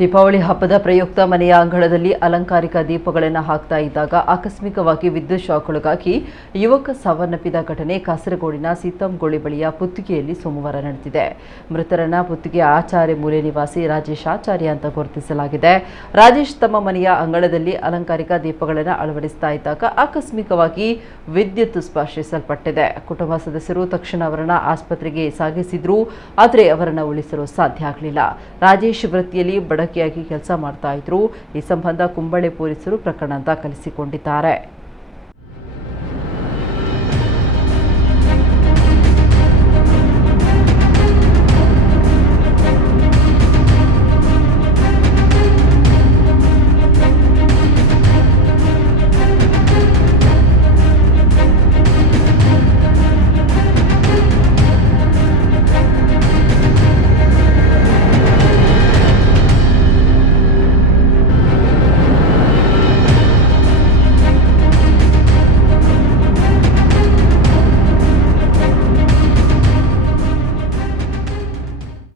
ದೀಪಾವಳಿ ಹಬ್ಬದ ಪ್ರಯುಕ್ತ ಮನೆಯ ಅಂಗಳದಲ್ಲಿ ಅಲಂಕಾರಿಕ ದೀಪಗಳನ್ನು ಹಾಕ್ತಾ ಇದ್ದಾಗ ಆಕಸ್ಮಿಕವಾಗಿ ವಿದ್ಯುತ್ ಶಾಕ್ಗೊಳಗಾಗಿ ಯುವಕ ಸಾವನ್ನಪ್ಪಿದ ಘಟನೆ ಕಾಸರಗೋಡಿನ ಸೀತಂಗೋಳಿ ಬಳಿಯ ಪುತ್ತಿಗೆಯಲ್ಲಿ ಸೋಮವಾರ ನಡೆದಿದೆ. ಮೃತರನ್ನ ಪುತ್ತಿಗೆ ಆಚಾರ್ಯ ಮೂಲೆ ನಿವಾಸಿ ರಾಜೇಶ್ ಆಚಾರ್ಯ ಅಂತ ಗುರುತಿಸಲಾಗಿದೆ. ರಾಜೇಶ್ ತಮ್ಮ ಮನೆಯ ಅಂಗಳದಲ್ಲಿ ಅಲಂಕಾರಿಕ ದೀಪಗಳನ್ನು ಅಳವಡಿಸ್ತಾ ಇದ್ದಾಗ ಆಕಸ್ಮಿಕವಾಗಿ ವಿದ್ಯುತ್ ಸ್ಪರ್ಶಿಸಲ್ಪಟ್ಟಿದೆ. ಕುಟುಂಬ ಸದಸ್ಯರು ತಕ್ಷಣ ಅವರನ್ನು ಆಸ್ಪತ್ರೆಗೆ ಸಾಗಿಸಿದ್ರು, ಆದರೆ ಅವರನ್ನು ಉಳಿಸಲು ಸಾಧ್ಯ ಆಗಲಿಲ್ಲ. ರಾಜೇಶ್ ವೃತ್ತಿಯಲ್ಲಿ ಬಡಕಿಯಾಗಿ ಕೆಲಸ ಮಾಡ್ತಾ ಇದ್ರು. ಈ ಸಂಬಂಧ ಕುಂಬಳೆ ಪೊಲೀಸರು ಪ್ರಕರಣ ದಾಖಲಿಸಿಕೊಂಡಿದ್ದಾರೆ.